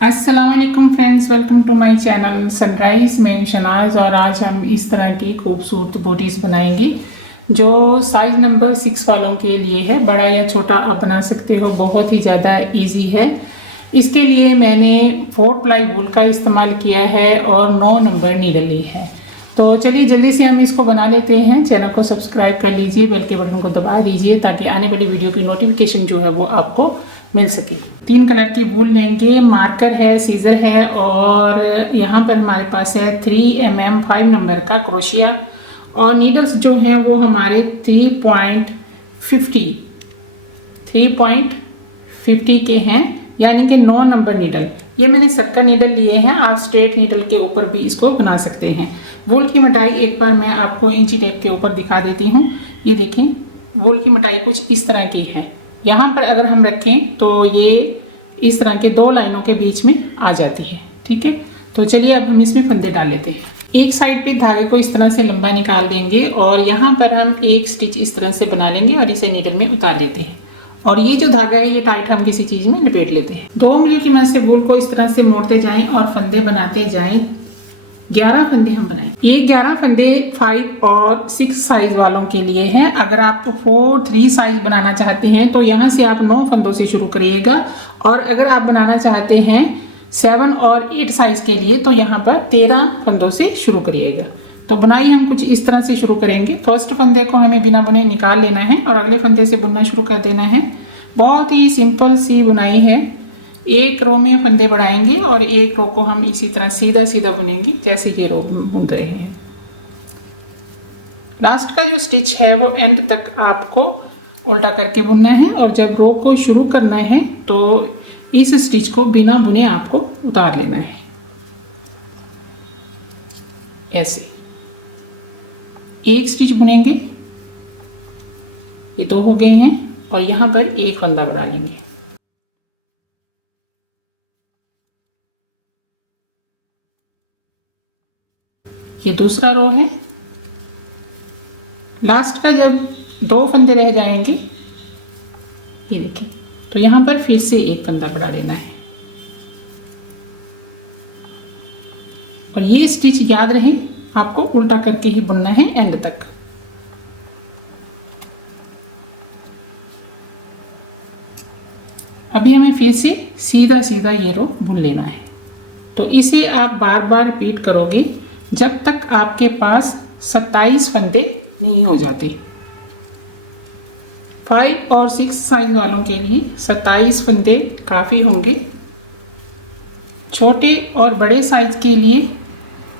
अस्सलाम वालेकुम friends, welcome to my channel sunrise में शनाज। और आज हम इस तरह की खूबसूरत बूटीज़ बनाएंगे जो साइज़ नंबर 6 वालों के लिए है। बड़ा या छोटा आप बना सकते हो, बहुत ही ज़्यादा इजी है। इसके लिए मैंने 4 प्लाई वूल का इस्तेमाल किया है और 9 नंबर नीडल ली है। तो चलिए जल्दी से हम इसको बना लेते हैं। चैनल को सब्सक्राइब कर लीजिए, बेल के बटन को दबा दीजिए ताकि आने वाली वीडियो की नोटिफिकेशन जो है वो आपको मिल सके। 3 कलर की वूल लेंगे, मार्कर है, सीजर है और यहाँ पर हमारे पास है 3mm 5 नंबर का क्रोशिया। और नीडल्स जो हैं वो हमारे 3.50 के हैं, यानी कि 9 नंबर नीडल। ये मैंने सक्का नीडल लिए हैं, आप स्ट्रेट नीडल के ऊपर भी इसको बना सकते हैं। वूल की मोटाई एक बार मैं आपको इंची टेप के ऊपर दिखा देती हूँ। ये देखें, वूल की मोटाई कुछ इस तरह की है। यहाँ पर अगर हम रखें तो ये इस तरह के 2 लाइनों के बीच में आ जाती है। ठीक है, तो चलिए अब हम इसमें फंदे डाल लेते हैं। एक साइड पे धागे को इस तरह से लंबा निकाल देंगे और यहाँ पर हम एक स्टिच इस तरह से बना लेंगे और इसे नीडल में उतार लेते हैं। और ये जो धागा है ये टाइट हम किसी चीज में लपेट लेते हैं। 2 उंगलियों की मदद से वूल को इस तरह से मोड़ते जाएं और फंदे बनाते जाएं। 11 फंदे हम बनाएं। ये 11 फंदे 5 और 6 साइज वालों के लिए हैं। अगर आप 4, 3 साइज बनाना चाहते हैं तो यहाँ से आप 9 फंदों से शुरू करिएगा। और अगर आप बनाना चाहते हैं 7 और 8 साइज के लिए तो यहाँ पर 13 फंदों से शुरू करिएगा। तो बुनाई हम कुछ इस तरह से शुरू करेंगे। फर्स्ट फंदे को हमें बिना बुने निकाल लेना है और अगले फंदे से बुनना शुरू कर देना है। बहुत ही सिंपल सी बुनाई है। एक रो में फंदे बढ़ाएंगे और एक रो को हम इसी तरह सीधा सीधा बुनेंगे जैसे ये रो बुन रहे हैं। लास्ट का जो स्टिच है वो एंड तक आपको उल्टा करके बुनना है और जब रो को शुरू करना है तो इस स्टिच को बिना बुने आपको उतार लेना है। ऐसे एक स्टिच बुनेंगे, ये 2 हो गए हैं और यहाँ पर एक फंदा बढ़ा लेंगे। ये दूसरा रो है। लास्ट का जब 2 फंदे रह जाएंगे, ये देखिए, तो यहाँ पर फिर से एक फंदा बढ़ा लेना है। और ये स्टिच याद रहे आपको उल्टा करके ही बुनना है एंड तक। अभी हमें फिर से सीधा सीधा ये रो बुन लेना है। तो इसे आप बार बार रिपीट करोगे जब तक आपके पास 27 फंदे नहीं हो जाते। 5 और 6 साइज वालों के लिए 27 फंदे काफ़ी होंगे। छोटे और बड़े साइज के लिए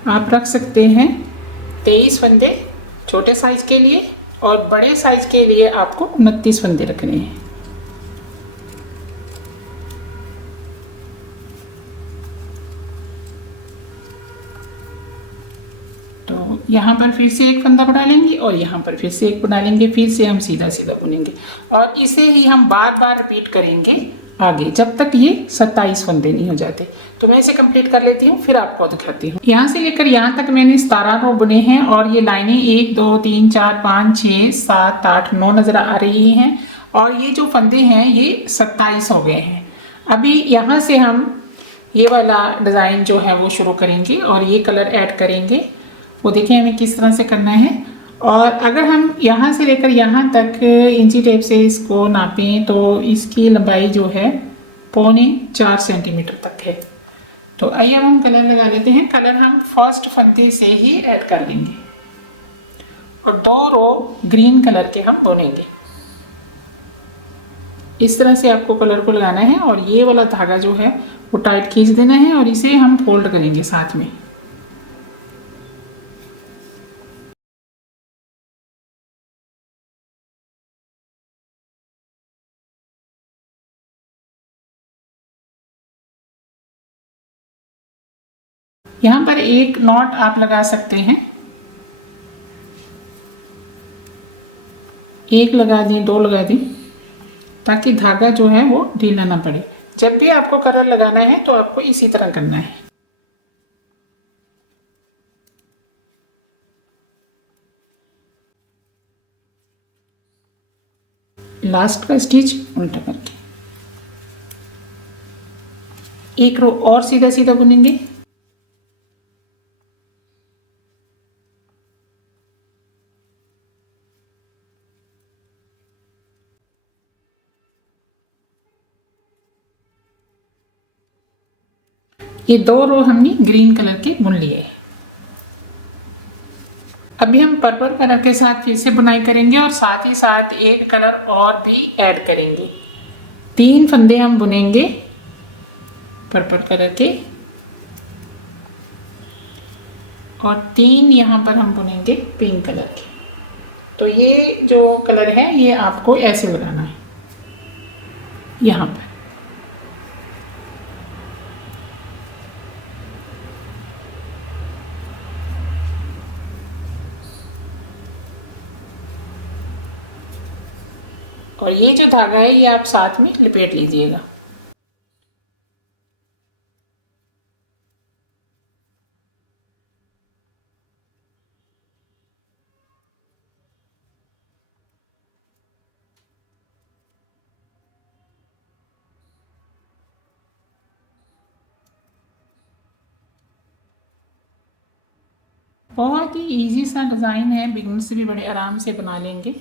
आप रख सकते हैं 23 फंदे छोटे साइज के लिए और बड़े साइज के लिए आपको 29 फंदे रखने हैं। तो यहाँ पर फिर से एक फंदा बढ़ा लेंगे और यहाँ पर फिर से एक बढ़ा लेंगे। फिर से हम सीधा सीधा बुनेंगे और इसे ही हम बार बार रिपीट करेंगे आगे जब तक ये 27 फंदे नहीं हो जाते। तो मैं इसे कंप्लीट कर लेती हूँ फिर आपको दिखाती हूँ। यहाँ से लेकर यहाँ तक मैंने 17 रो बुने हैं और ये लाइनें 1 2 3 4 5 6 7 8 9 नजर आ रही हैं और ये जो फंदे हैं ये 27 हो गए हैं। अभी यहाँ से हम ये वाला डिज़ाइन जो है वो शुरू करेंगे और ये कलर ऐड करेंगे। वो देखिए हमें किस तरह से करना है। और अगर हम यहाँ से लेकर यहाँ तक इंची टेप से इसको नापें तो इसकी लंबाई जो है 4.25 सेंटीमीटर तक है। तो आइए अब हम कलर लगा लेते हैं। कलर हम फर्स्ट फंदे से ही ऐड कर लेंगे और 2 रो ग्रीन कलर के हम बुनेंगे। इस तरह से आपको कलर को लगाना है और ये वाला धागा जो है वो टाइट खींच देना है और इसे हम फोल्ड करेंगे साथ में। यहाँ पर एक नॉट आप लगा सकते हैं, एक लगा दें, 2 लगा दें ताकि धागा जो है वो ढीला ना पड़े। जब भी आपको कलर लगाना है तो आपको इसी तरह करना है। लास्ट का स्टिच उल्टा करके एक रो और सीधा सीधा बुनेंगे। ये 2 रो हमने ग्रीन कलर के बुन लिए। अभी हम पर्पल कलर के साथ फिर से बुनाई करेंगे और साथ ही साथ एक कलर और भी ऐड करेंगे। 3 फंदे हम बुनेंगे पर्पल कलर के और 3 यहाँ पर हम बुनेंगे पिंक कलर के। तो ये जो कलर है ये आपको ऐसे लगाना है यहाँ पर। और ये जो धागा है ये आप साथ में लपेट लीजिएगा। बहुत ही इजी सा डिज़ाइन है, बिगिनर्स भी बड़े आराम से बना लेंगे।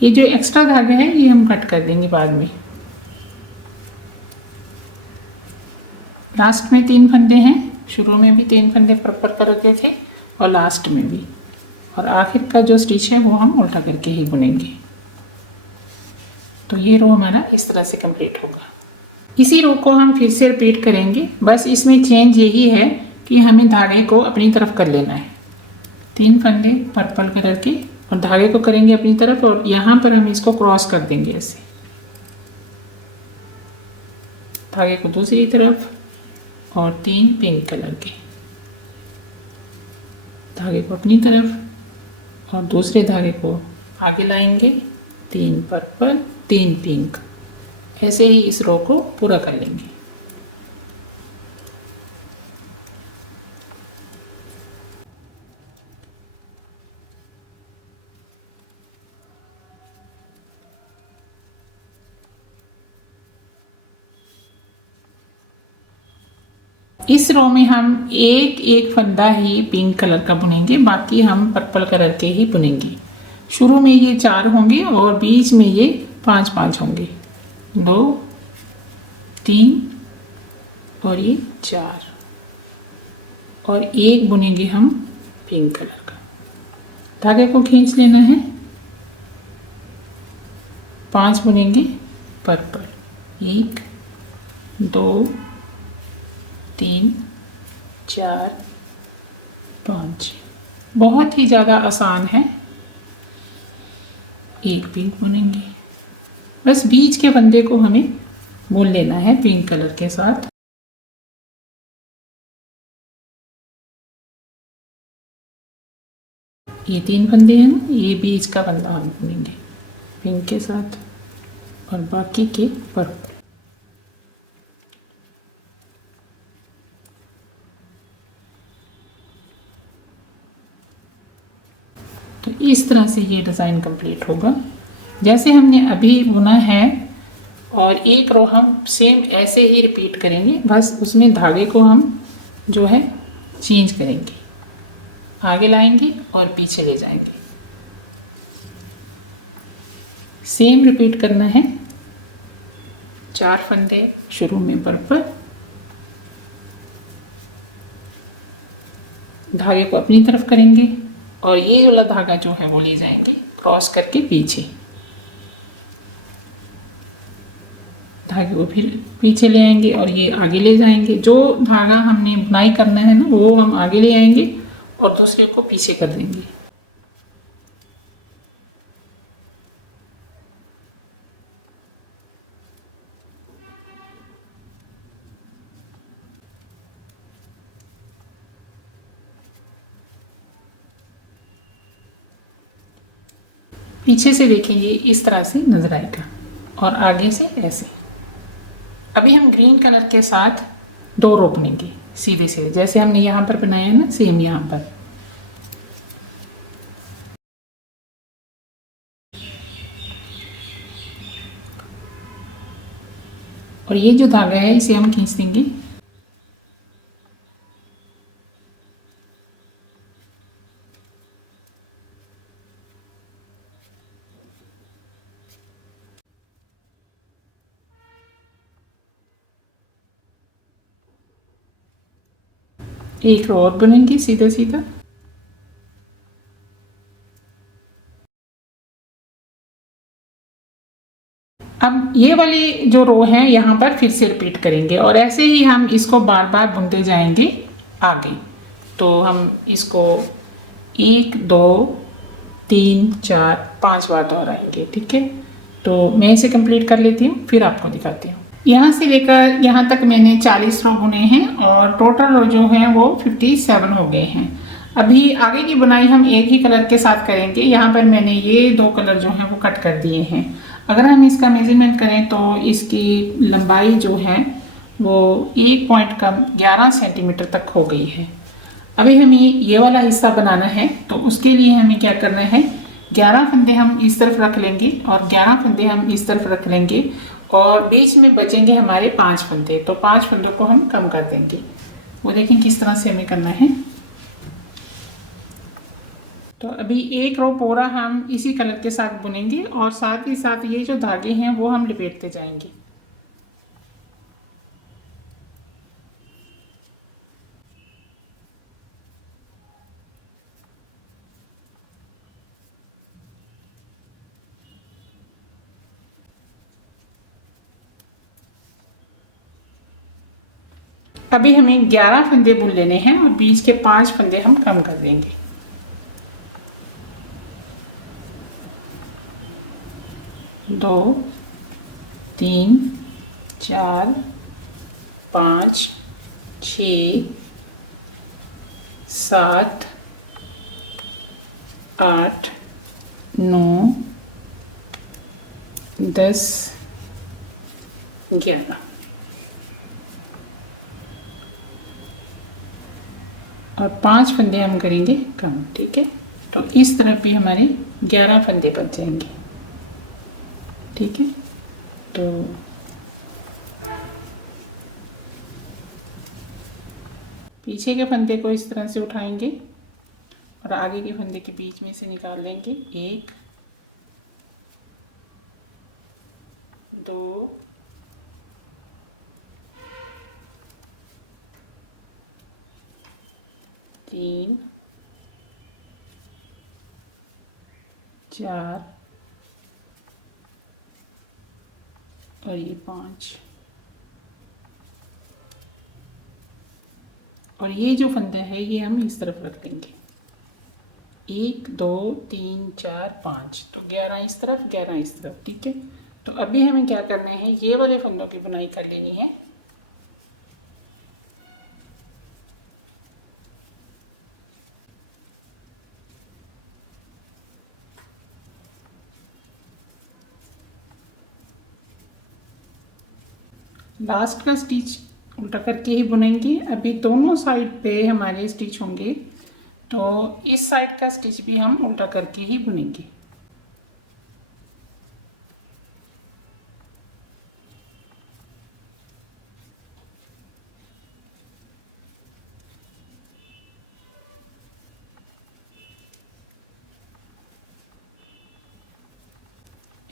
ये जो एक्स्ट्रा धागे हैं ये हम कट कर देंगे बाद में। लास्ट में 3 फंदे हैं, शुरू में भी 3 फंदे पर्पल कलर के थे और लास्ट में भी, और आखिर का जो स्टिच है वो हम उल्टा करके ही बुनेंगे। तो ये रो हमारा इस तरह से कंप्लीट होगा। इसी रो को हम फिर से रिपीट करेंगे, बस इसमें चेंज यही है कि हमें धागे को अपनी तरफ कर लेना है। 3 फंदे पर्पल कलर के और धागे को करेंगे अपनी तरफ और यहाँ पर हम इसको क्रॉस कर देंगे ऐसे, धागे को दूसरी तरफ और 3 पिंक कलर के, धागे को अपनी तरफ और दूसरे धागे को आगे लाएंगे, 3 पर्पल 3 पिंक, ऐसे ही इस रो को पूरा कर लेंगे। इस रो में हम एक फंदा ही पिंक कलर का बुनेंगे, बाकी हम पर्पल कलर के ही बुनेंगे। शुरू में ये 4 होंगे और बीच में ये 5 होंगे, 2 3 और ये 4, और एक बुनेंगे हम पिंक कलर का। धागे को खींच लेना है, 5 बुनेंगे पर्पल, 1 2 3 4 5। बहुत ही ज़्यादा आसान है। एक पिंक बुनेंगे, बस बीच के फंदे को हमें बुन लेना है पिंक कलर के साथ। ये 3 फंदे हैं ना, ये बीच का फंदा हम बुनेंगे पिंक के साथ और बाकी के पर्पल। तो इस तरह से ये डिज़ाइन कंप्लीट होगा जैसे हमने अभी बुना है, और एक रो हम सेम ऐसे ही रिपीट करेंगे, बस उसमें धागे को हम जो है चेंज करेंगे, आगे लाएंगे और पीछे ले जाएंगे। सेम रिपीट करना है, 4 फंदे शुरू में पर्पल, धागे को अपनी तरफ करेंगे और ये वाला धागा जो है वो ले जाएंगे क्रॉस करके पीछे, धागे को फिर पीछे ले आएंगे और ये आगे ले जाएंगे। जो धागा हमने बुनाई करना है ना वो हम आगे ले आएंगे और दूसरे को पीछे कर देंगे। पीछे से देखेंगे इस तरह से नजर आएगा और आगे से ऐसे। अभी हम ग्रीन कलर के साथ 2 रो बुनेंगे सीधे से, जैसे हमने यहाँ पर बनाया है ना, सेम यहाँ पर। और ये जो धागा है इसे हम खींच देंगे। एक रो और बुनेंगे सीधा सीधा। अब ये वाली जो रो है यहाँ पर फिर से रिपीट करेंगे और ऐसे ही हम इसको बार बार बुनते जाएंगे आगे। तो हम इसको 1 2 3 4 5 बार दोहराएंगे, ठीक है। तो मैं इसे कंप्लीट कर लेती हूँ, फिर आपको दिखाती हूँ। यहाँ से लेकर यहाँ तक मैंने 40 रो बुने हैं और टोटल रो जो है वो 57 हो गए हैं। अभी आगे की बुनाई हम एक ही कलर के साथ करेंगे। यहाँ पर मैंने ये 2 कलर जो हैं वो कट कर दिए हैं। अगर हम इसका मेजरमेंट करें तो इसकी लंबाई जो है वो 1 पॉइंट कम 11 सेंटीमीटर तक हो गई है। अभी हमें ये वाला हिस्सा बनाना है, तो उसके लिए हमें क्या करना है, 11 फंदे हम इस तरफ रख लेंगे और 11 फंदे हम इस तरफ रख लेंगे और बीच में बचेंगे हमारे 5 फंदे। तो 5 फंदों को हम कम कर देंगे। वो देखें किस तरह से हमें करना है। तो अभी एक रो पूरा हम इसी कलर के साथ बुनेंगे और साथ ही साथ ये जो धागे हैं वो हम लपेटते जाएंगे। अभी हमें 11 फंदे बुन लेने हैं और बीच के 5 फंदे हम कम कर देंगे। दो 3 4 5 6 7 8 9 10 11 और 5 फंदे हम करेंगे कम, ठीक है। तो इस तरफ भी हमारे 11 फंदे बच जाएंगे, ठीक है। तो पीछे के फंदे को इस तरह से उठाएंगे और आगे के फंदे के बीच में से निकाल लेंगे। 1 2 3 4 और ये 5 और ये जो फंदा है ये हम इस तरफ रख देंगे। 1 2 3 4 5, तो 11 इस तरफ 11 इस तरफ, ठीक है। तो अभी हमें क्या करना है, ये वाले फंदों की बुनाई कर लेनी है। लास्ट का स्टिच उल्टा करके ही बुनेंगे। अभी दोनों साइड पे हमारे स्टिच होंगे, तो इस साइड का स्टिच भी हम उल्टा करके ही बुनेंगे।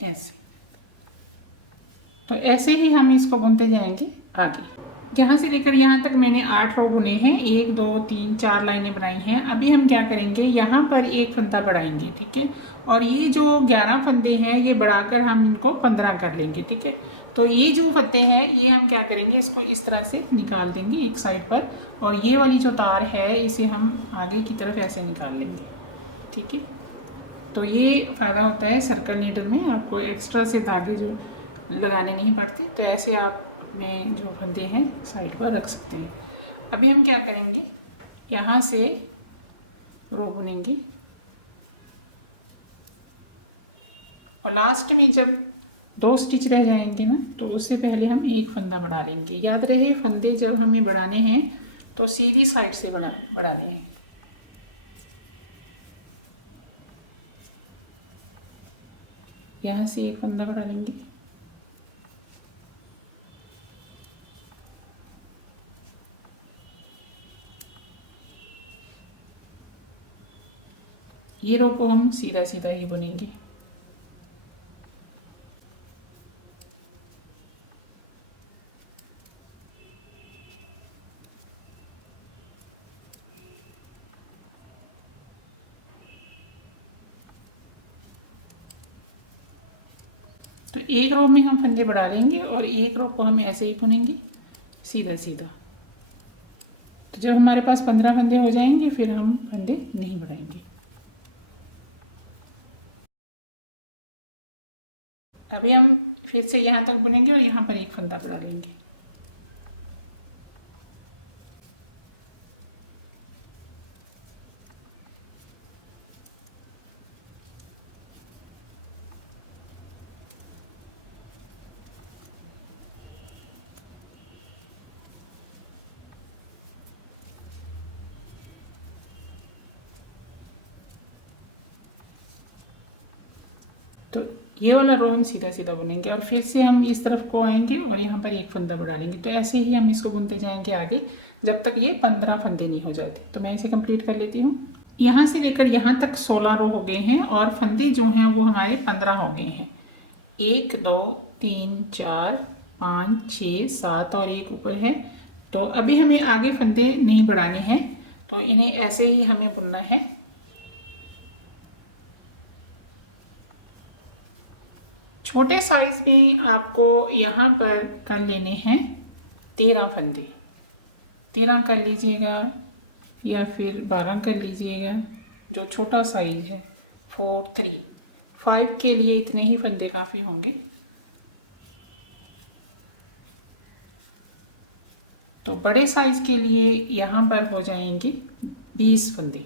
ऐसे, तो ऐसे ही हम इसको बुनते जाएंगे आगे। यहाँ से लेकर यहाँ तक मैंने 8 रो बुने हैं। 1 2 3 4 लाइनें बनाई हैं। अभी हम क्या करेंगे, यहाँ पर एक फंदा बढ़ाएंगे, ठीक है। और ये जो 11 फंदे हैं ये बढ़ाकर हम इनको 15 कर लेंगे, ठीक है। तो ये जो फंदे हैं ये हम क्या करेंगे, इसको इस तरह से निकाल देंगे एक साइड पर, और ये वाली जो तार है इसे हम आगे की तरफ ऐसे निकाल लेंगे, ठीक है। तो ये फ़ायदा होता है सर्कल नीडल में, आपको एक्स्ट्रा से धागे जो लगाने नहीं पड़ते। तो ऐसे आप अपने जो फंदे हैं साइड पर रख सकते हैं। अभी हम क्या करेंगे, यहाँ से रो बुनेंगे और लास्ट में जब 2 स्टिच रह जाएंगे ना, तो उससे पहले हम एक फंदा बढ़ा लेंगे। याद रहे फंदे जब हमें बढ़ाने हैं तो सीधी साइड से बढ़ाने हैं। यहाँ से एक फंदा बढ़ा लेंगे, ये रो को हम सीधा सीधा ही बुनेंगे। तो एक रो में हम फंदे बढ़ा लेंगे और एक रो को हम ऐसे ही बुनेंगे सीधा सीधा। तो जब हमारे पास 15 फंदे हो जाएंगे फिर हम फंदे नहीं बढ़ाएंगे। अभी हम फिर से यहाँ तक बुनेंगे और यहाँ पर एक फंदा बढ़ा लेंगे। तो ये वाला रो हम सीधा सीधा बुनेंगे और फिर से हम इस तरफ को आएंगे और यहाँ पर एक फंदा बढ़ा लेंगे। तो ऐसे ही हम इसको बुनते जाएंगे आगे जब तक ये 15 फंदे नहीं हो जाते। तो मैं इसे कंप्लीट कर लेती हूँ। यहाँ से लेकर यहाँ तक 16 रो हो गए हैं और फंदे जो हैं वो हमारे 15 हो गए हैं। 1 2 3 4 5 6 7 और एक ऊपर है। तो अभी हमें आगे फंदे नहीं बढ़ाने हैं, तो इन्हें ऐसे ही हमें बुनना है। छोटे साइज में आपको यहाँ पर कर लेने हैं 13 फंदे। 13 कर लीजिएगा या फिर 12 कर लीजिएगा, जो छोटा साइज है। 4 3 5 के लिए इतने ही फंदे काफ़ी होंगे। तो बड़े साइज के लिए यहाँ पर हो जाएंगे 20 फंदे।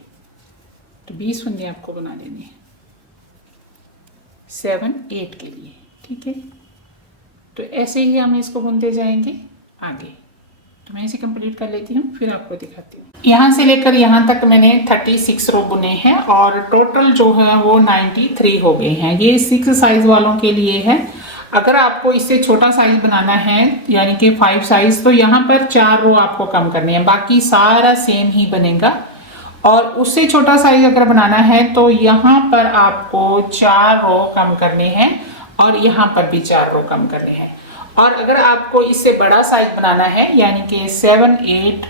तो 20 फंदे आपको बना लेने हैं 7 8 के लिए, ठीक है। तो ऐसे ही हम इसको बुनते जाएंगे आगे। तो मैं इसे कंप्लीट कर लेती हूँ फिर आपको दिखाती हूँ। यहाँ से लेकर यहाँ तक मैंने 36 रो बुने हैं और टोटल जो है वो 93 हो गए हैं। ये 6 साइज वालों के लिए है। अगर आपको इससे छोटा साइज बनाना है यानी कि 5 साइज, तो यहाँ पर 4 रो आपको कम करनी है, बाकी सारा सेम ही बनेगा। और उससे छोटा साइज अगर बनाना है तो यहाँ पर आपको 4 रो कम करने हैं और यहाँ पर भी 4 रो कम करने हैं। और अगर आपको इससे बड़ा साइज बनाना है यानी कि 7 8,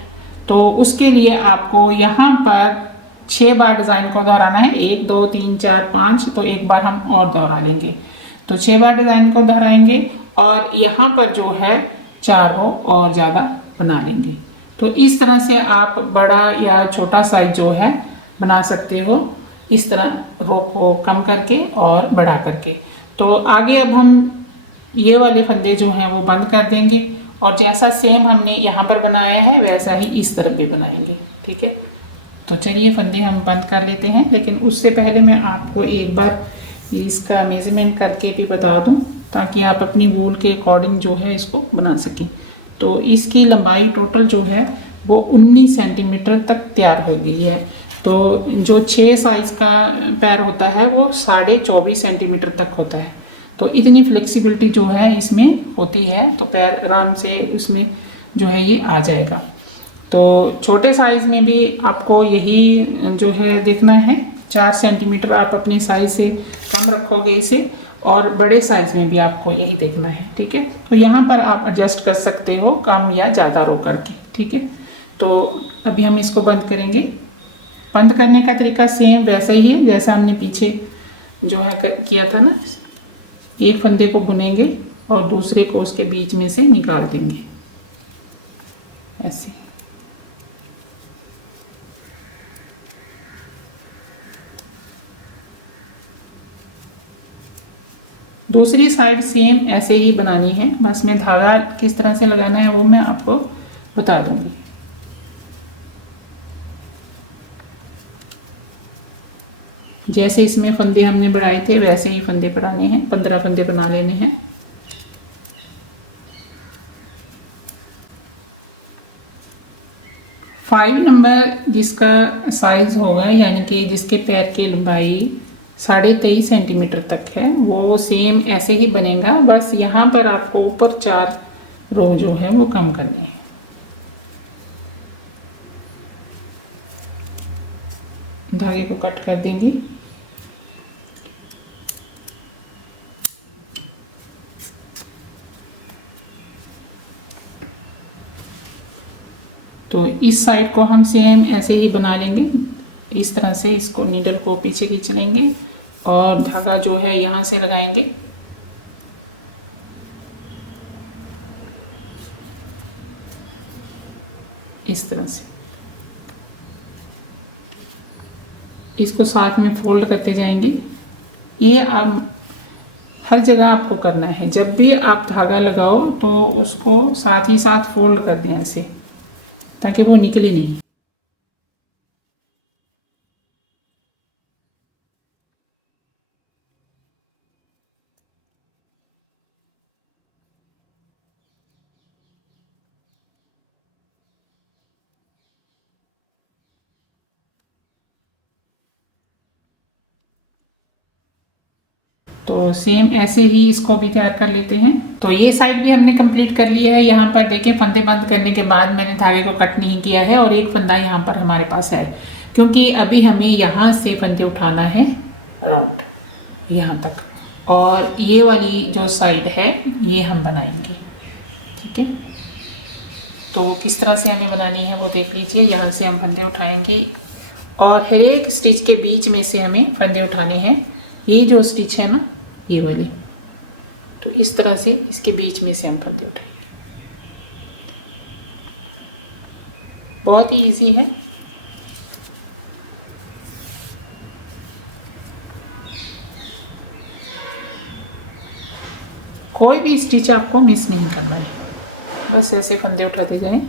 तो उसके लिए आपको यहाँ पर 6 बार डिज़ाइन को दोहराना है। 1 2 3 4 5, तो एक बार हम और दोहरा लेंगे। तो 6 बार डिज़ाइन को दोहराएंगे और यहाँ पर जो है 4 रो और ज़्यादा बना लेंगे। तो इस तरह से आप बड़ा या छोटा साइज जो है बना सकते हो, इस तरह रो को कम करके और बढ़ा करके। तो आगे अब हम ये वाले फंदे जो हैं वो बंद कर देंगे और जैसा सेम हमने यहाँ पर बनाया है वैसा ही इस तरफ भी बनाएंगे, ठीक है। तो चलिए फंदे हम बंद कर लेते हैं, लेकिन उससे पहले मैं आपको एक बार इसका मेजरमेंट करके भी बता दूं ताकि आप अपनी वूल के अकॉर्डिंग जो है इसको बना सकें। तो इसकी लंबाई टोटल जो है वो 19 सेंटीमीटर तक तैयार हो गई है। तो जो 6 साइज का पैर होता है वो 24.5 सेंटीमीटर तक होता है। तो इतनी फ्लेक्सिबिलिटी जो है इसमें होती है, तो पैर आराम से उसमें जो है ये आ जाएगा। तो छोटे साइज में भी आपको यही जो है देखना है, 4 सेंटीमीटर आप अपने साइज से कम रखोगे इसे, और बड़े साइज में भी आपको यही देखना है, ठीक है। तो यहाँ पर आप एडजस्ट कर सकते हो कम या ज़्यादा रो करके, ठीक है। तो अभी हम इसको बंद करेंगे। बंद करने का तरीका सेम वैसा ही है जैसा हमने पीछे जो है किया था ना। एक फंदे को बुनेंगे और दूसरे को उसके बीच में से निकाल देंगे ऐसे। दूसरी साइड सेम ऐसे ही बनानी है, बस में धागा किस तरह से लगाना है वो मैं आपको बता दूंगी। जैसे इसमें फंदे हमने बढ़ाए थे वैसे ही फंदे बढ़ाने हैं, 15 फंदे बना लेने हैं। 5 नंबर जिसका साइज होगा, यानी कि जिसके पैर की लंबाई 23.5 सेंटीमीटर तक है, वो सेम ऐसे ही बनेगा। बस यहाँ पर आपको ऊपर 4 रो जो है वो कम करने हैं। धागे को कट कर देंगे। तो इस साइड को हम सेम ऐसे ही बना लेंगे। इस तरह से इसको नीडल को पीछे खींच लेंगे और धागा जो है यहाँ से लगाएंगे। इस तरह से इसको साथ में फोल्ड करते जाएंगे। ये आप हर जगह आपको करना है। जब भी आप धागा लगाओ तो उसको साथ ही साथ फोल्ड कर दें ऐसे, ताकि वो निकले नहीं। तो सेम ऐसे ही इसको भी तैयार कर लेते हैं। तो ये साइड भी हमने कंप्लीट कर लिया है। यहाँ पर देखिए फंदे बंद करने के बाद मैंने धागे को कट नहीं किया है और एक फंदा यहाँ पर हमारे पास है, क्योंकि अभी हमें यहाँ से फंदे उठाना है राउंड यहाँ तक, और ये वाली जो साइड है ये हम बनाएंगे। ठीक है, तो किस तरह से हमें बनानी है वो देख लीजिए। यहाँ से हम फंदे उठाएंगे और हर एक स्टिच के बीच में से हमें फंदे उठाने हैं। ये जो स्टिच है ना, ये वाली, तो इस तरह से इसके बीच में से हम फंदे उठाएंगे। बहुत ही इजी है। कोई भी स्टिच आपको मिस नहीं करना है, बस ऐसे फंदे उठाते जाएं।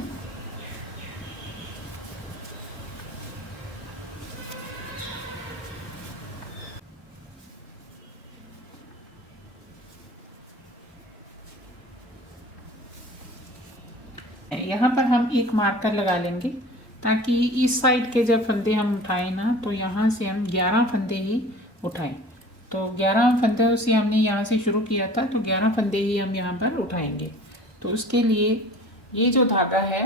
यहाँ पर हम एक मार्कर लगा लेंगे, ताकि इस साइड के जब फंदे हम उठाएं ना, तो यहाँ से हम 11 फंदे ही उठाएं। तो 11 फंदे से हमने यहाँ से शुरू किया था, तो 11 फंदे ही हम यहाँ पर उठाएंगे। तो उसके लिए ये जो धागा है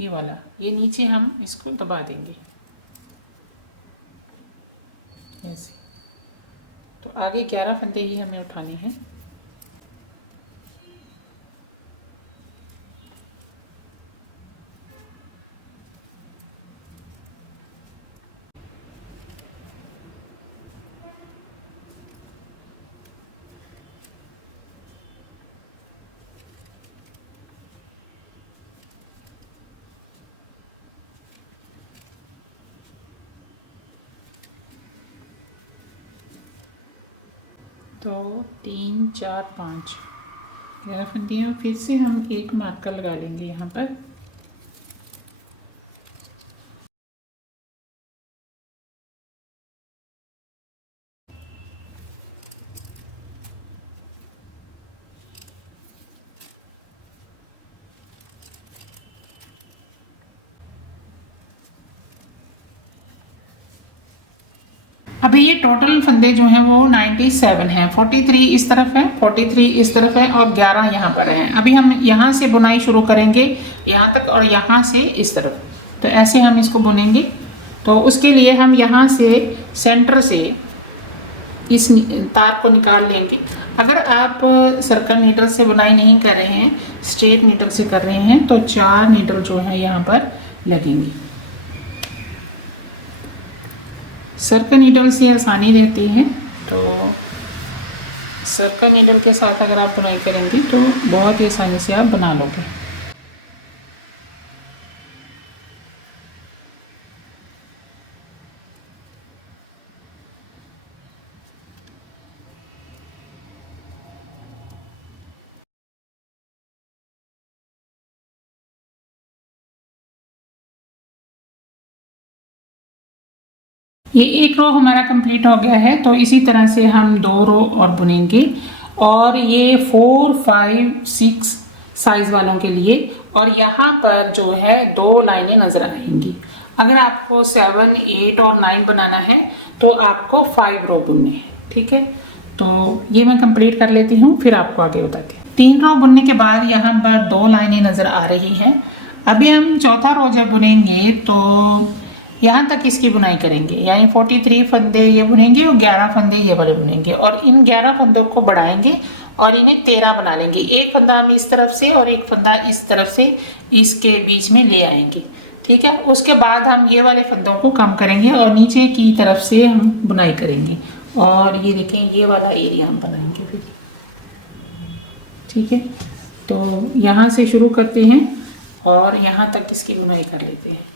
ये वाला, ये नीचे हम इसको दबा देंगे ऐसे। तो आगे 11 फंदे ही हमें उठाने हैं। तो 3 4 5 11 फंदियाँ। फिर से हम एक मार्कर लगा लेंगे यहाँ पर। अभी ये टोटल फंदे जो हैं वो 97 हैं। 43 इस तरफ है, 43 इस तरफ है और 11 यहाँ पर हैं। अभी हम यहाँ से बुनाई शुरू करेंगे यहाँ तक और यहाँ से इस तरफ। तो ऐसे हम इसको बुनेंगे। तो उसके लिए हम यहाँ से सेंटर से इस तार को निकाल लेंगे। अगर आप सर्कल नीडल से बुनाई नहीं कर रहे हैं, स्ट्रेट नीडल से कर रहे हैं, तो 4 नीडल जो है यहाँ पर लगेंगी। सर्कल नीडल से आसानी रहती है, तो सर्कल नीडल के साथ अगर आप बुनाई करेंगे तो बहुत ही आसानी से आप बना लोगे। ये एक रो हमारा कंप्लीट हो गया है। तो इसी तरह से हम 2 रो और बुनेंगे और ये 4 5 6 साइज वालों के लिए। और यहाँ पर जो है 2 लाइनें नजर आएंगी। अगर आपको 7, 8 और 9 बनाना है तो आपको 5 रो बुनने हैं। ठीक है, तो ये मैं कंप्लीट कर लेती हूँ, फिर आपको आगे बताती हूँ। 3 रो बुनने के बाद यहाँ पर 2 लाइनें नजर आ रही हैं। अभी हम चौथा रो जब बुनेंगे तो यहाँ तक इसकी बुनाई करेंगे, यानी 43 फंदे ये बुनेंगे और 11 फंदे ये वाले बुनेंगे, और इन 11 फंदों को बढ़ाएंगे और इन्हें 13 बना लेंगे। एक फंदा हम इस तरफ से और एक फंदा इस तरफ से इसके बीच में ले आएंगे। ठीक है, उसके बाद हम ये वाले फंदों को कम करेंगे और नीचे की तरफ से हम बुनाई करेंगे, और ये देखें ये वाला एरिया हम बनाएंगे फिर। ठीक है, तो यहाँ से शुरू करते हैं और यहाँ तक इसकी बुनाई कर लेते हैं।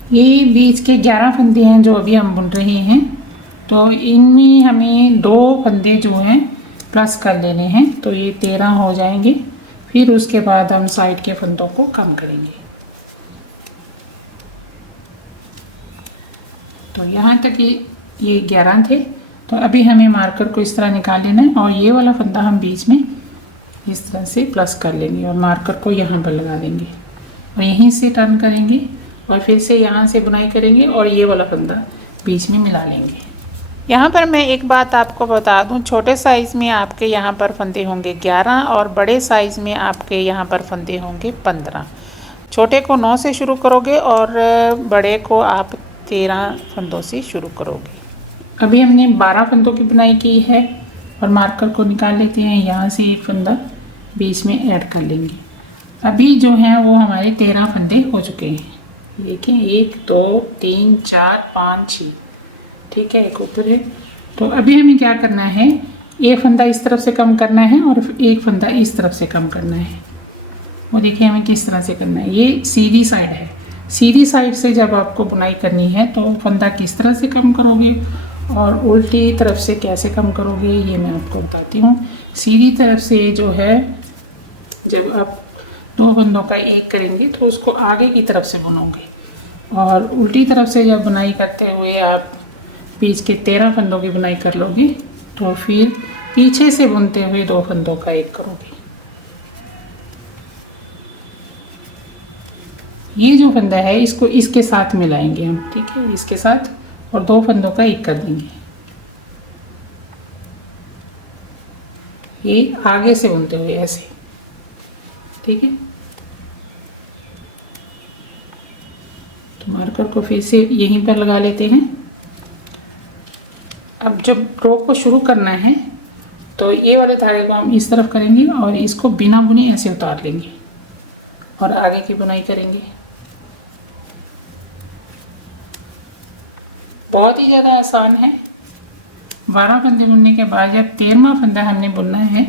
ये बीच के 11 फंदे हैं जो अभी हम बुन रहे हैं, तो इनमें हमें 2 फंदे जो हैं प्लस कर लेने हैं, तो ये 13 हो जाएंगे। फिर उसके बाद हम साइड के फंदों को कम करेंगे। तो यहाँ तक ये 11 थे, तो अभी हमें मार्कर को इस तरह निकाल लेना है और ये वाला फंदा हम बीच में इस तरह से प्लस कर लेंगे और मार्कर को यहाँ पर लगा देंगे और यहीं से टर्न करेंगे और फिर से यहाँ से बुनाई करेंगे और ये वाला फंदा बीच में मिला लेंगे। यहाँ पर मैं एक बात आपको बता दूँ, छोटे साइज़ में आपके यहाँ पर फंदे होंगे 11 और बड़े साइज़ में आपके यहाँ पर फंदे होंगे 15। छोटे को 9 से शुरू करोगे और बड़े को आप 13 फंदों से शुरू करोगे। अभी हमने 12 फंदों की बुनाई की है और मार्कर को निकाल लेते हैं। यहाँ से एक फंदा बीच में ऐड कर लेंगे। अभी जो है वो हमारे 13 फंदे हो चुके हैं। देखें 1 2 3 4 5 6, ठीक है, एक ऊपर है। तो अभी हमें क्या करना है, एक फंदा इस तरफ से कम करना है और एक फंदा इस तरफ से कम करना है। वो देखिए हमें किस तरह से करना है। ये सीधी साइड है, सीधी साइड से जब आपको बुनाई करनी है तो फंदा किस तरह से कम करोगे और उल्टी तरफ से कैसे कम करोगे ये मैं आपको बताती हूँ। सीधी तरफ से जो है जब आप 2 फंदों का एक करेंगे तो उसको आगे की तरफ से बुनोगे, और उल्टी तरफ से जब बुनाई करते हुए आप बीच के 13 फंदों की बुनाई कर लोगे तो फिर पीछे से बुनते हुए 2 फंदों का एक करोगे। ये जो फंदा है इसको इसके साथ मिलाएंगे हम, ठीक है, इसके साथ, और 2 फंदों का एक कर देंगे। ये आगे से बुनते हुए ऐसे, ठीक है। तो मार्कर को फिर से यहीं पर लगा लेते हैं। अब जब रो को शुरू करना है तो ये वाले धागे को हम इस तरफ करेंगे और इसको बिना बुने ऐसे उतार लेंगे और आगे की बुनाई करेंगे। बहुत ही ज़्यादा आसान है। 12 फंदे बुनने के बाद जब 13वां फंदा हमने बुनना है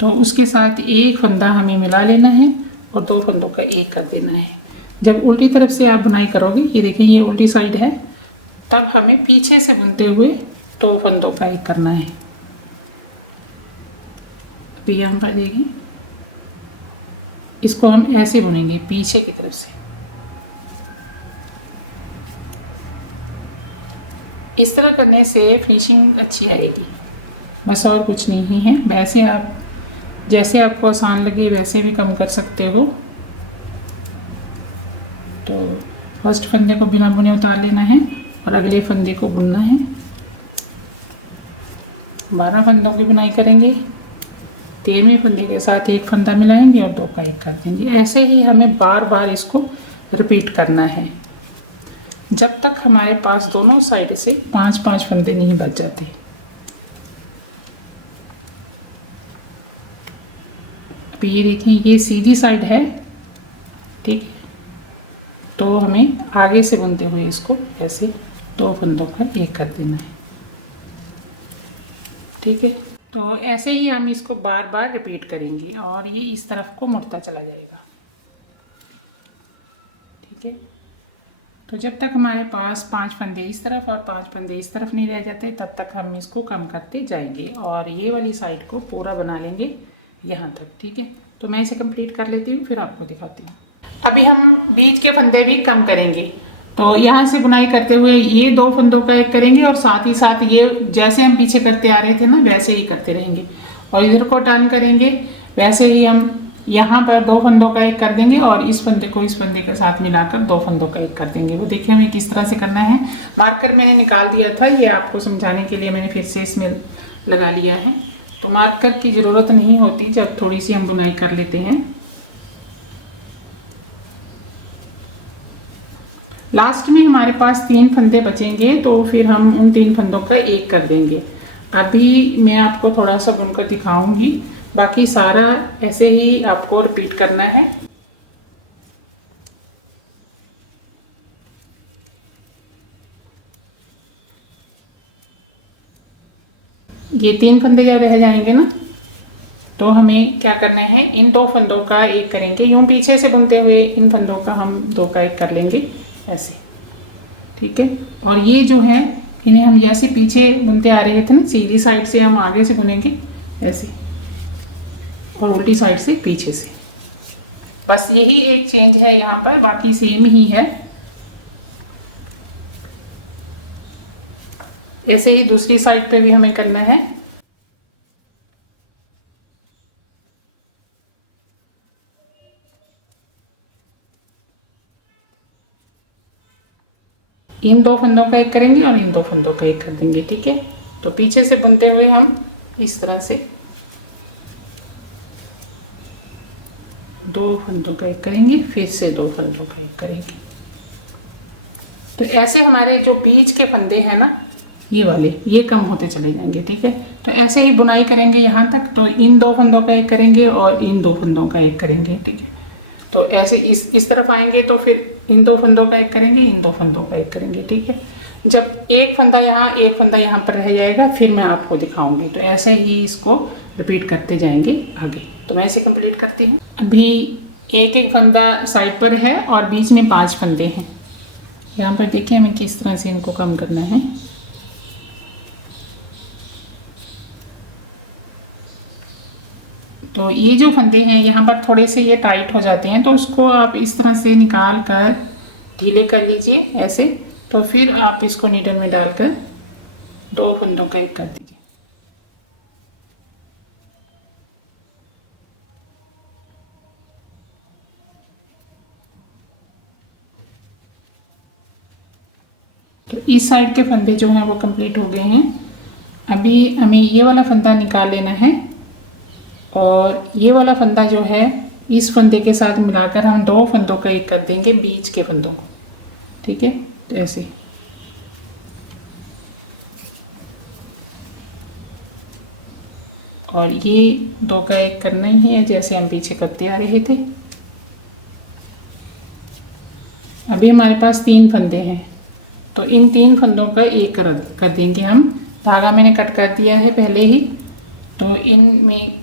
तो उसके साथ एक फंदा हमें मिला लेना है और 2 फंदों का एक कर देना है। जब उल्टी तरफ से आप बुनाई करोगे, ये देखिए ये उल्टी साइड है, तब हमें पीछे से बुनते हुए 2 फंदों का एक करना है। अभी यहाँ पर देखिए इसको हम ऐसे बुनेंगे पीछे की तरफ से। इस तरह करने से फिनिशिंग अच्छी आएगी, बस और कुछ नहीं है। वैसे आप जैसे आपको आसान लगे वैसे भी कम कर सकते हो। तो फर्स्ट फंदे को बिना बुने उतार लेना है और अगले फंदे को बुनना है। 12 फंदों की बुनाई करेंगे, 13वें फंदे के साथ एक फंदा मिलाएंगे और 2 का एक कर देंगे। ऐसे ही हमें बार बार इसको रिपीट करना है जब तक हमारे पास दोनों साइड से 5-5 फंदे नहीं बच जाते। अभी ये देखिए ये सीधी साइड है, ठीक है, तो हमें आगे से बुनते हुए इसको ऐसे 2 फंदों का एक कर देना है, ठीक है। तो ऐसे ही हम इसको बार बार रिपीट करेंगे और ये इस तरफ को मुड़ता चला जाएगा, ठीक है। तो जब तक हमारे पास 5 फंदे इस तरफ और 5 फंदे इस तरफ नहीं रह जाते तब तक हम इसको कम करते जाएंगे और ये वाली साइड को पूरा बना लेंगे यहाँ तक, ठीक है। तो मैं इसे कंप्लीट कर लेती हूँ, फिर आपको दिखाती हूँ। अभी हम बीच के फंदे भी कम करेंगे। तो यहाँ से बुनाई करते हुए ये 2 फंदों का एक करेंगे और साथ ही साथ ये जैसे हम पीछे करते आ रहे थे ना वैसे ही करते रहेंगे। और इधर को टर्न करेंगे, वैसे ही हम यहाँ पर 2 फंदों का एक कर देंगे और इस फंदे को इस फंदे के साथ मिलाकर 2 फंदों का एक कर देंगे। वो देखिए हमें किस तरह से करना है। मार्कर मैंने निकाल दिया था, ये आपको समझाने के लिए मैंने फिर से इसमें लगा लिया है। तो मार्कर की ज़रूरत नहीं होती जब थोड़ी सी हम बुनाई कर लेते हैं। लास्ट में हमारे पास 3 फंदे बचेंगे, तो फिर हम उन 3 फंदों का एक कर देंगे। अभी मैं आपको थोड़ा सा बुनकर दिखाऊंगी, बाकी सारा ऐसे ही आपको रिपीट करना है। ये 3 फंदे जब रह जाएंगे ना, तो हमें क्या करना है, इन 2 फंदों का एक करेंगे। यूं पीछे से बुनते हुए इन फंदों का हम 2 का एक कर लेंगे ऐसे, ठीक है। और ये जो है इन्हें हम जैसे पीछे बुनते आ रहे थे ना, सीधी साइड से हम आगे से बुनेंगे ऐसे, और उल्टी साइड से पीछे से। बस यही एक चेंज है यहाँ पर, बाकी सेम ही है। ऐसे ही दूसरी साइड पे भी हमें करना है। इन 2 फंदों का एक करेंगे और इन 2 फंदों का एक कर देंगे, ठीक है। तो पीछे से बुनते हुए हम इस तरह से 2 फंदों का एक करेंगे, फिर से 2 फंदों का एक करेंगे। तो ऐसे हमारे जो बीच के फंदे हैं ना, ये वाले, ये कम होते चले जाएंगे, ठीक है। तो ऐसे ही बुनाई करेंगे यहाँ तक। तो इन 2 फंदों का एक करेंगे और इन 2 फंदों का एक करेंगे, ठीक है। तो ऐसे इस तरफ आएंगे तो फिर इन 2 फंदों का एक करेंगे, इन 2 फंदों का एक करेंगे, ठीक है। जब एक फंदा यहाँ पर रह जाएगा, फिर मैं आपको दिखाऊंगी। तो ऐसे ही इसको रिपीट करते जाएंगे आगे। तो मैं इसे कंप्लीट करती हूँ। अभी एक फंदा साइड पर है और बीच में 5 फंदे हैं। यहाँ पर देखिए हमें किस तरह से इनको कम करना है। तो ये जो फंदे हैं यहाँ पर थोड़े से ये टाइट हो जाते हैं, तो उसको आप इस तरह से निकाल कर ढीले कर लीजिए ऐसे। तो फिर आप इसको नीडल में डालकर 2 फंदों का एक कर दीजिए। तो इस साइड के फंदे जो हैं वो कंप्लीट हो गए हैं। अभी हमें ये वाला फंदा निकाल लेना है और ये वाला फंदा जो है इस फंदे के साथ मिलाकर हम 2 फंदों का एक कर देंगे, बीच के फंदों को, ठीक है। तो ऐसे और ये 2 का एक करना ही है जैसे हम पीछे करते आ रहे थे। अभी हमारे पास 3 फंदे हैं, तो इन 3 फंदों का एक कर देंगे हम। धागा मैंने कट कर दिया है पहले ही, तो इनमें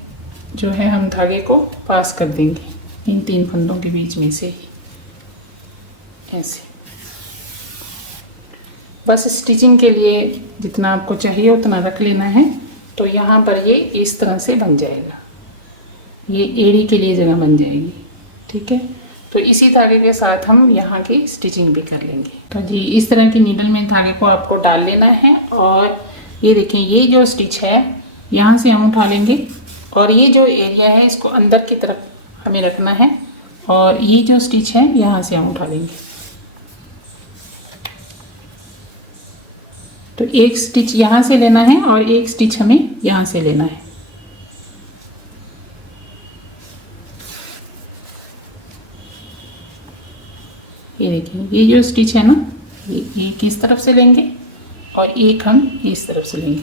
जो है हम धागे को पास कर देंगे इन 3 फंदों के बीच में से ही ऐसे। बस स्टिचिंग के लिए जितना आपको चाहिए उतना रख लेना है। तो यहाँ पर ये इस तरह से बन जाएगा, ये एड़ी के लिए जगह बन जाएगी, ठीक है। तो इसी धागे के साथ हम यहाँ की स्टिचिंग भी कर लेंगे। तो जी इस तरह की नीडल में धागे को आपको डाल लेना है और ये देखें, ये जो स्टिच है यहाँ से हम उठा लेंगे और ये जो एरिया है इसको अंदर की तरफ हमें रखना है और ये जो स्टिच है यहाँ से हम उठा लेंगे। तो एक स्टिच यहाँ से लेना है और एक स्टिच हमें यहाँ से लेना है। ये देखिए, ये जो स्टिच है ना, ये किस तरफ से लेंगे और एक हम इस तरफ से लेंगे।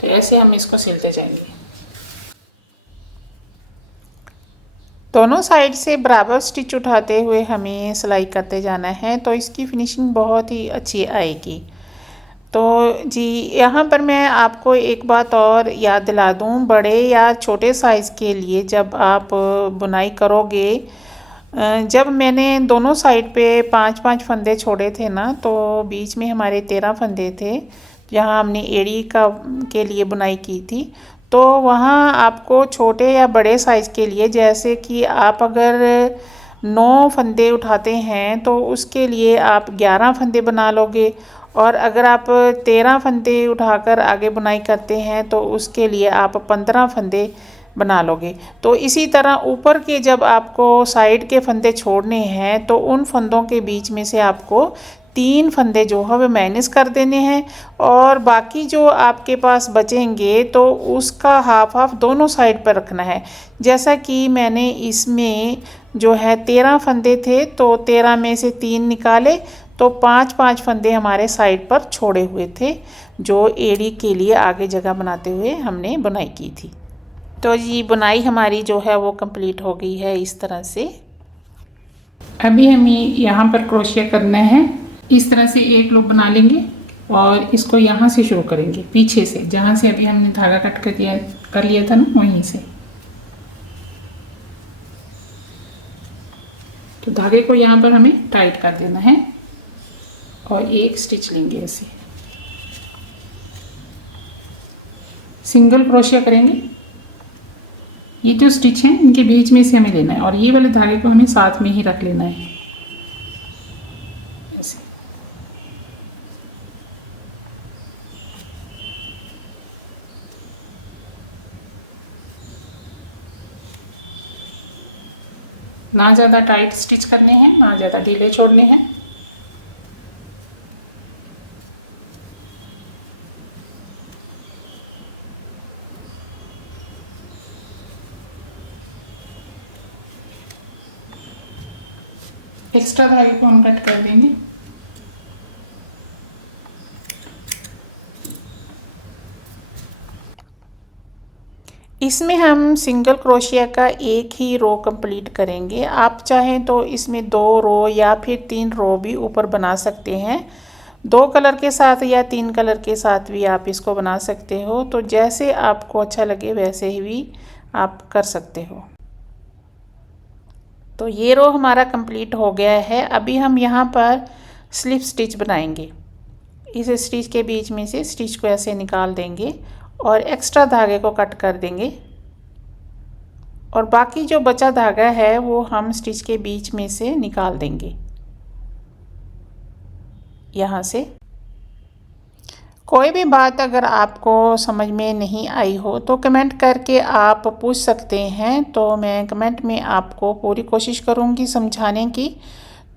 तो ऐसे हम इसको सिलते जाएंगे। दोनों साइड से बराबर स्टिच उठाते हुए हमें सिलाई करते जाना है, तो इसकी फिनिशिंग बहुत ही अच्छी आएगी। तो जी यहाँ पर मैं आपको एक बात और याद दिला दूँ, बड़े या छोटे साइज़ के लिए जब आप बुनाई करोगे, जब मैंने दोनों साइड पे 5-5 फंदे छोड़े थे ना, तो बीच में हमारे 13 फंदे थे। जहाँ हमने एड़ी का के लिए बुनाई की थी, तो वहाँ आपको छोटे या बड़े साइज़ के लिए, जैसे कि आप अगर 9 फंदे उठाते हैं तो उसके लिए आप 11 फंदे बना लोगे, और अगर आप 13 फंदे उठाकर आगे बुनाई करते हैं तो उसके लिए आप 15 फंदे बना लोगे। तो इसी तरह ऊपर के जब आपको साइड के फंदे छोड़ने हैं तो उन फंदों के बीच में से आपको 3 फंदे जो है वो माइनस कर देने हैं, और बाकी जो आपके पास बचेंगे तो उसका हाफ हाफ दोनों साइड पर रखना है। जैसा कि मैंने इसमें जो है 13 फंदे थे तो 13 में से 3 निकाले, तो 5-5 फंदे हमारे साइड पर छोड़े हुए थे, जो एड़ी के लिए आगे जगह बनाते हुए हमने बुनाई की थी। तो जी बुनाई हमारी जो है वो कंप्लीट हो गई है इस तरह से। अभी हमें यहाँ पर क्रोशिया करना है। इस तरह से एक लूप बना लेंगे और इसको यहाँ से शुरू करेंगे, पीछे से, जहाँ से अभी हमने धागा कट कर लिया था ना, वहीं से। तो धागे को यहाँ पर हमें टाइट कर देना है और एक स्टिच लेंगे ऐसे, सिंगल क्रोशिया करेंगे। ये जो स्टिच हैं इनके बीच में से हमें लेना है और ये वाले धागे को हमें साथ में ही रख लेना है ऐसे। ना ज़्यादा टाइट स्टिच करने हैं, ना ज़्यादा ढीले छोड़ने हैं। एक्स्ट्रा धागे को हम कट कर देंगे। इसमें हम सिंगल क्रोशिया का एक ही रो कंप्लीट करेंगे। आप चाहें तो इसमें 2 रो या फिर 3 रो भी ऊपर बना सकते हैं। 2 कलर के साथ या 3 कलर के साथ भी आप इसको बना सकते हो, तो जैसे आपको अच्छा लगे वैसे ही भी आप कर सकते हो। तो ये रो हमारा कंप्लीट हो गया है। अभी हम यहाँ पर स्लिप स्टिच बनाएंगे। इस स्टिच के बीच में से स्टिच को ऐसे निकाल देंगे और एक्स्ट्रा धागे को कट कर देंगे, और बाकी जो बचा धागा है वो हम स्टिच के बीच में से निकाल देंगे यहाँ से। कोई भी बात अगर आपको समझ में नहीं आई हो तो कमेंट करके आप पूछ सकते हैं, तो मैं कमेंट में आपको पूरी कोशिश करूँगी समझाने की।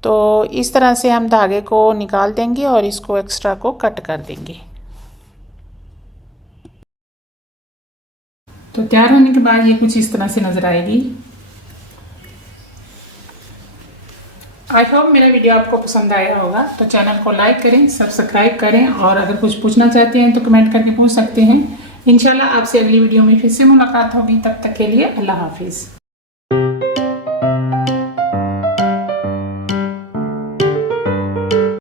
तो इस तरह से हम धागे को निकाल देंगे और इसको एक्स्ट्रा को कट कर देंगे। तो तैयार होने के बाद ये कुछ इस तरह से नज़र आएगी। आई होप मेरा वीडियो आपको पसंद आया होगा। तो चैनल को लाइक करें, सब्सक्राइब करें, और अगर कुछ पूछना चाहते हैं तो कमेंट करके पूछ सकते हैं। इंशाल्लाह आपसे अगली वीडियो में फिर से मुलाकात होगी। तब तक के लिए अल्लाह हाफिज़।